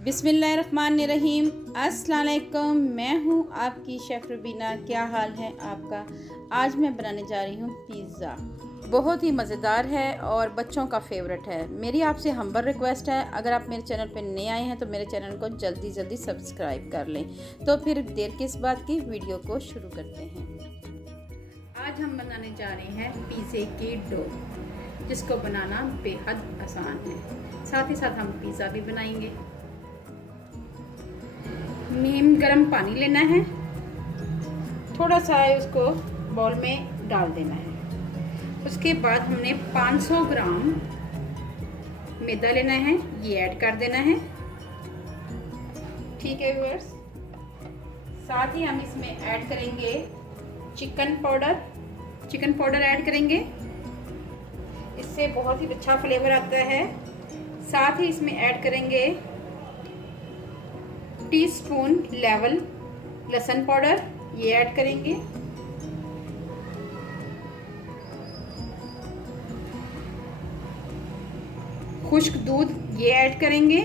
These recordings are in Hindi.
बिस्मिल्लाहिर्रहमानिर्रहीम। अस्सलाम वालेकुम। मैं हूँ आपकी शेफ़ रुबीना। क्या हाल है आपका? आज मैं बनाने जा रही हूँ पिज़्ज़ा। बहुत ही मज़ेदार है और बच्चों का फेवरेट है। मेरी आपसे हम्बल रिक्वेस्ट है, अगर आप मेरे चैनल पर नए आए हैं तो मेरे चैनल को जल्दी सब्सक्राइब कर लें। तो फिर देर किस बात की, वीडियो को शुरू करते हैं। आज हम बनाने जा रहे हैं पिज़्ज़े की डो, जिसको बनाना बेहद आसान है। साथ ही साथ हम पिज़्ज़ा भी बनाएंगे। नीम गर्म पानी लेना है, थोड़ा सा उसको बाउल में डाल देना है। उसके बाद हमने 500 ग्राम मैदा लेना है, ये ऐड कर देना है। ठीक है व्यूअर्स, साथ ही हम इसमें ऐड करेंगे चिकन पाउडर ऐड करेंगे। इससे बहुत ही अच्छा फ्लेवर आता है। साथ ही इसमें ऐड करेंगे टीस्पून लेवल लहसुन पाउडर, ये ऐड करेंगे। खुश्क दूध ये ऐड करेंगे।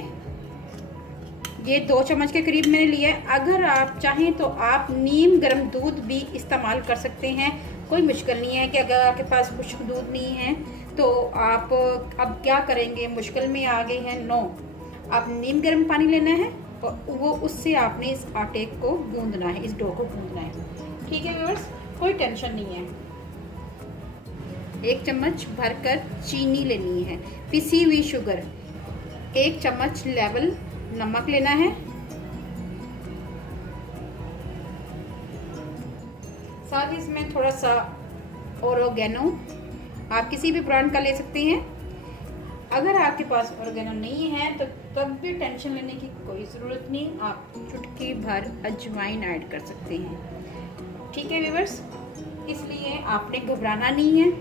ये 2 चम्मच के करीब मैंने लिया है। अगर आप चाहें तो आप नीम गर्म दूध भी इस्तेमाल कर सकते हैं, कोई मुश्किल नहीं है। कि अगर आपके पास खुश्क दूध नहीं है तो आप अब क्या करेंगे, मुश्किल में आ गए हैं। नो, आप नीम गर्म पानी लेना है और वो उससे आपने इस आटे को गूंदना है, इस डो को गूंदना है। ठीक है व्यूअर्स, कोई टेंशन नहीं है। 1 चम्मच भरकर चीनी लेनी है, पिसी हुई शुगर। 1 चम्मच लेवल नमक लेना है। साथ ही इसमें थोड़ा सा ओरिगेनो, आप किसी भी ब्रांड का ले सकते हैं। अगर आपके पास ओरिगेनो नहीं है तो तब भी टेंशन लेने की कोई ज़रूरत नहीं, आप चुटकी भर अजवाइन ऐड कर सकते हैं। ठीक है व्यूअर्स, इसलिए आपने घबराना नहीं है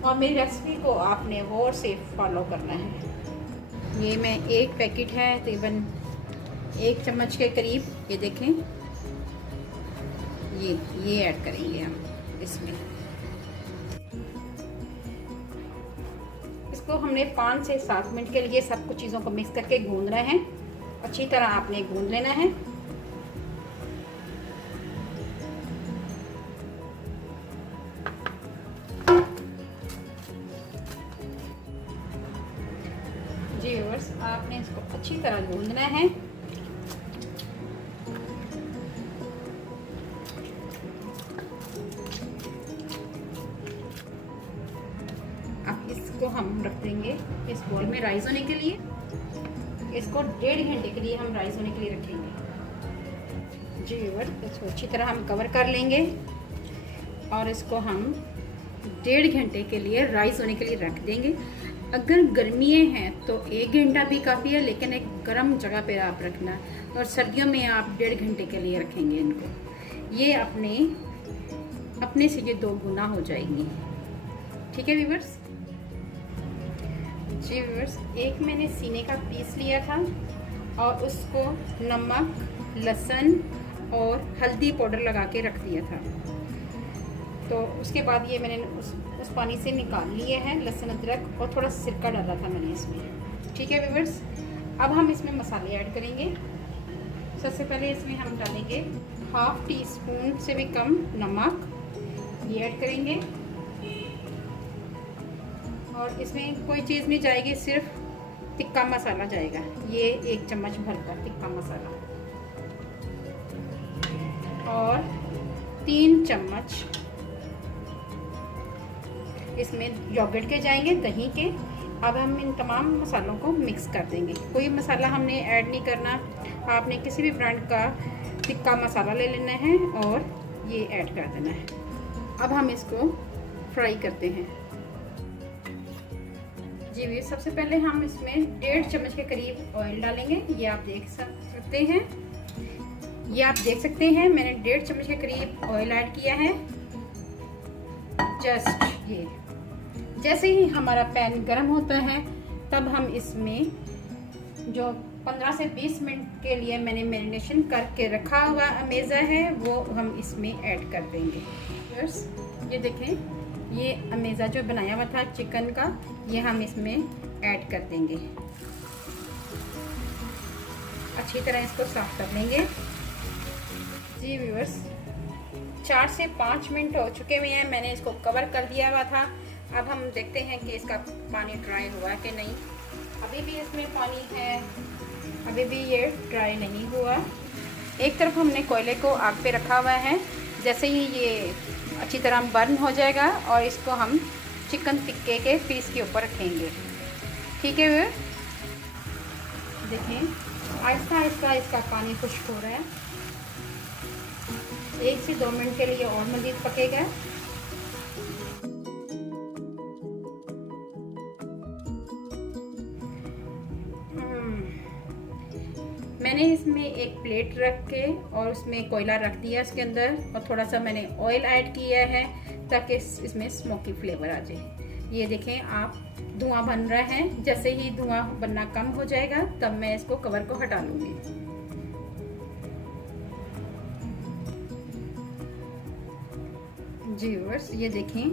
और मेरी रेसिपी को आपने गौर से फॉलो करना है। ये मैं एक पैकेट है तकरीबन 1 चम्मच के करीब, ये देखें, ये ऐड करेंगे हम इसमें। इसको हमने 5 से 7 मिनट के लिए सब कुछ चीज़ों को मिक्स करके गूंदना है। अच्छी तरह आपने गूंद लेना है। जी व्यूअर्स, आपने इसको अच्छी तरह गूंदना है। अब इसको हम रख देंगे इस बोल में राइस होने के लिए। इसको 1.5 घंटे के लिए हम राइस होने के लिए रखेंगे। जी व्यूअर्स, इसको अच्छी तरह हम कवर कर लेंगे और इसको हम 1.5 घंटे के लिए राइस होने के लिए रख देंगे। अगर गर्मियाँ हैं तो 1 घंटा भी काफ़ी है, लेकिन एक गर्म जगह पर आप रखना। और सर्दियों में आप 1.5 घंटे के लिए रखेंगे इनको। ये अपने से ये 2 गुना हो जाएंगी। ठीक है व्यूअर्स। जी व्यूअर्स, एक मैंने सीने का पीस लिया था और उसको नमक, लहसुन और हल्दी पाउडर लगा के रख दिया था। तो उसके बाद ये मैंने उस पानी से निकाल लिए हैं। लहसुन, अदरक और थोड़ा सिरका डाला था मैंने इसमें। ठीक है व्यूअर्स, अब हम इसमें मसाले ऐड करेंगे। सबसे पहले इसमें हम डालेंगे 1/2 टीस्पून से भी कम नमक, ये ऐड करेंगे। और इसमें कोई चीज़ नहीं जाएगी, सिर्फ टिक्का मसाला जाएगा। ये 1 चम्मच भरकर टिक्का मसाला और 3 चम्मच इसमें योगर्ट के जाएंगे, दही के। अब हम इन तमाम मसालों को मिक्स कर देंगे। कोई मसाला हमने ऐड नहीं करना, आपने किसी भी ब्रांड का टिक्का मसाला ले लेना है और ये ऐड कर देना है। अब हम इसको फ्राई करते हैं। जी भी, सबसे पहले हम इसमें 1.5 चम्मच के करीब ऑयल डालेंगे। ये आप देख सकते हैं, मैंने 1.5 चम्मच के करीब ऑयल ऐड किया है। जस्ट ये जैसे ही हमारा पैन गर्म होता है तब हम इसमें जो 15 से 20 मिनट के लिए मैंने मैरिनेशन करके रखा हुआ अमेज़ा है वो हम इसमें ऐड कर देंगे। बस ये देखें, ये अमेज़ा जो बनाया हुआ था चिकन का, ये हम इसमें ऐड कर देंगे। अच्छी तरह इसको साफ कर लेंगे। जी व्यूअर्स, 4 से 5 मिनट हो चुके हुए हैं, मैंने इसको कवर कर दिया हुआ था। अब हम देखते हैं कि इसका पानी ड्राई हुआ कि नहीं। अभी भी इसमें पानी है, अभी भी ये ड्राई नहीं हुआ। एक तरफ हमने कोयले को आग पे रखा हुआ है, जैसे ही ये अच्छी तरह बर्न हो जाएगा और इसको हम चिकन टिक्के के पीस के ऊपर रखेंगे। ठीक है व्यूअर्स, देखें आहिस्ता आहिस्ता इसका पानी खुश्क हो रहा है। 1 से 2 मिनट के लिए और मज़ीद पकेगा। मैंने इसमें एक प्लेट रख के और उसमें कोयला रख दिया इसके अंदर, और थोड़ा सा मैंने ऑयल ऐड किया है ताकि इसमें स्मोकी फ्लेवर आ जाए। ये देखें आप, धुआं बन रहा है। जैसे ही धुआं बनना कम हो जाएगा तब मैं इसको कवर को हटा लूँगी। जी व्यूअर्स, ये देखें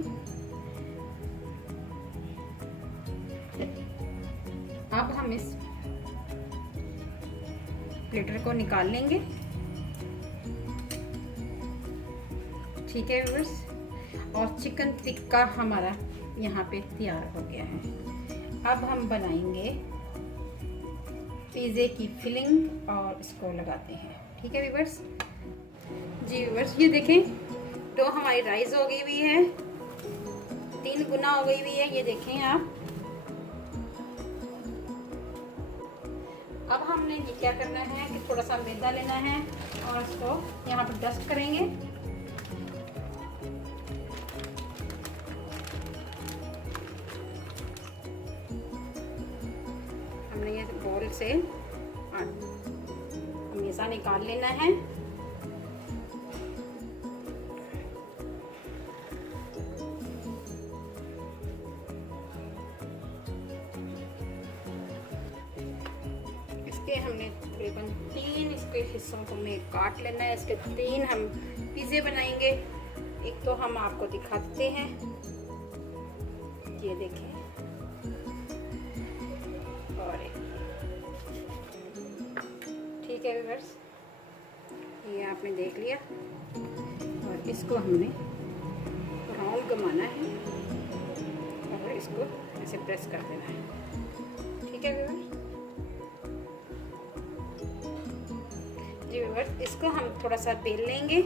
अब हम इस प्लेटर को निकाल लेंगे। ठीक है व्यूअर्स, और चिकन टिक्का हमारा यहाँ पे तैयार हो गया है। अब हम बनाएंगे पिज़्ज़े की फिलिंग और इसको लगाते हैं। ठीक है व्यूअर्स। जी व्यूअर्स, ये देखें डो हमारी राइस हो गई हुई है, 3 गुना हो गई हुई है। ये देखें आप। अब हमने ये क्या करना है कि थोड़ा सा मैदा लेना है और इसको यहाँ पर डस्ट करेंगे। हमने ये बोल से हमेशा निकाल लेना है। हमने तकरीबन 3 इसके हिस्सों को में काट लेना है। इसके 3 हम पिज़्ज़े बनाएंगे। एक तो हम आपको दिखा देते हैं, ये देखें, और एक, ठीक है व्यूअर्स, ये आपने देख लिया। और इसको हमने राउंड घुमाना है और इसको ऐसे प्रेस कर देना है। ठीक है व्यूअर्स। व्यूअर्स, इसको हम थोड़ा सा बेल लेंगे।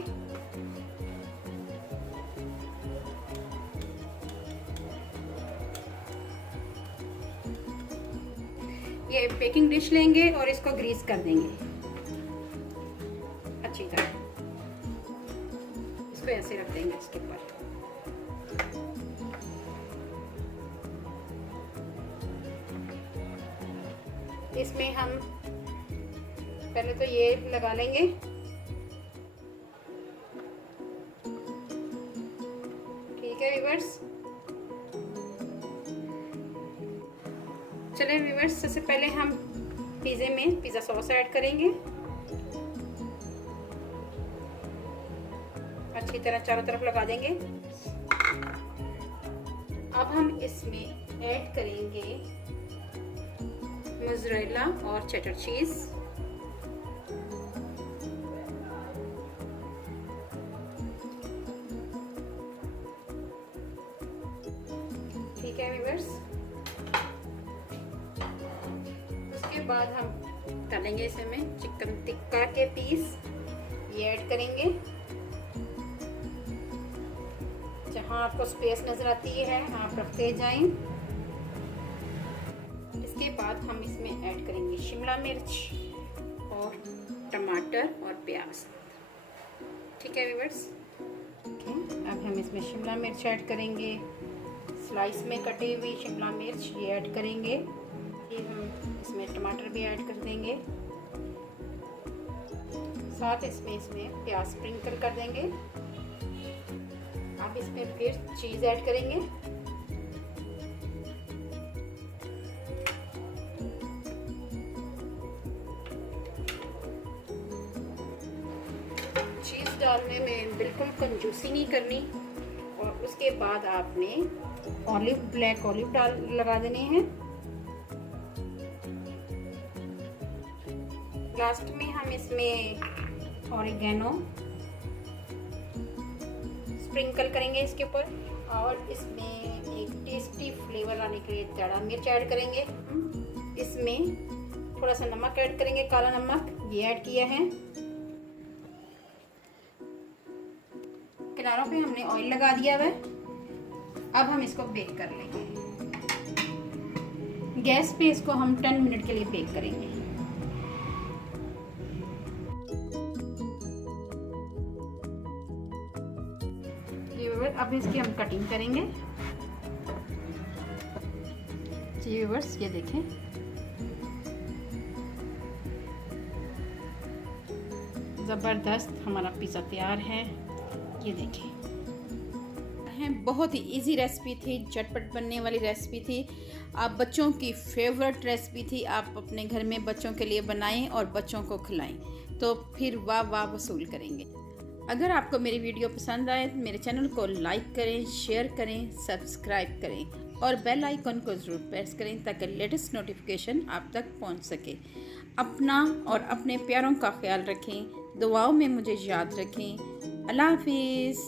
ये बेकिंग डिश लेंगे और इसको ग्रीस कर देंगे अच्छी तरह। इसको ऐसे रख देंगे इसके ऊपर। इसमें हम पहले तो ये लगा लेंगे। ठीक है व्यूअर्स, चलिए व्यूअर्स, सबसे पहले हम पिज़्ज़े में पिज़्ज़ा सॉस ऐड करेंगे। अच्छी तरह चारों तरफ लगा देंगे। अब हम इसमें ऐड करेंगे मोज़रेला और चेडर चीज़। ठीक है व्यूअर्स, उसके बाद हम डालेंगे इसमें चिकन टिक्का के पीस, ये ऐड करेंगे। जहाँ आपको स्पेस नजर आती है आप रखते जाएं। इसके बाद हम इसमें ऐड करेंगे शिमला मिर्च और टमाटर और प्याज। ठीक है व्यूअर्स, अब हम इसमें शिमला मिर्च ऐड करेंगे, स्लाइस में कटी हुई शिमला मिर्च ये ऐड करेंगे। फिर हम इसमें टमाटर भी ऐड कर देंगे, साथ इसमें प्याज स्प्रिंकल कर देंगे। अब इसमें फिर चीज़ ऐड करेंगे। चीज़ डालने में बिल्कुल कंजूसी नहीं करनी। और उसके बाद आपने ब्लैक ऑलिव लगा देने हैं। लास्ट में हम इसमें ऑरिगेनो स्प्रिंकल करेंगे इसके ऊपर, और इसमें एक टेस्टी फ्लेवर लाने के लिए दड़ा मिर्च ऐड करेंगे। इसमें थोड़ा सा नमक ऐड करेंगे, काला नमक ये ऐड किया है। किनारों पे हमने ऑयल लगा दिया है। अब हम इसको बेक कर लेंगे। गैस पे इसको हम 10 मिनट के लिए बेक करेंगे। अब इसकी हम कटिंग करेंगे। जी व्यूअर्स, ये देखें, ज़बरदस्त हमारा पिज़्ज़ा तैयार है। ये देखें, बहुत ही इजी रेसिपी थी, झटपट बनने वाली रेसिपी थी। आप बच्चों की फेवरेट रेसिपी थी। आप अपने घर में बच्चों के लिए बनाएं और बच्चों को खिलाएं तो फिर वाह वाह वसूल करेंगे। अगर आपको मेरी वीडियो पसंद आए तो मेरे चैनल को लाइक करें, शेयर करें, सब्सक्राइब करें और बेल आइकन को ज़रूर प्रेस करें ताकि लेटेस्ट नोटिफिकेशन आप तक पहुंच सके। अपना और अपने प्यारों का ख्याल रखें, दुआओं में मुझे याद रखें। अल्लाह हाफिज़।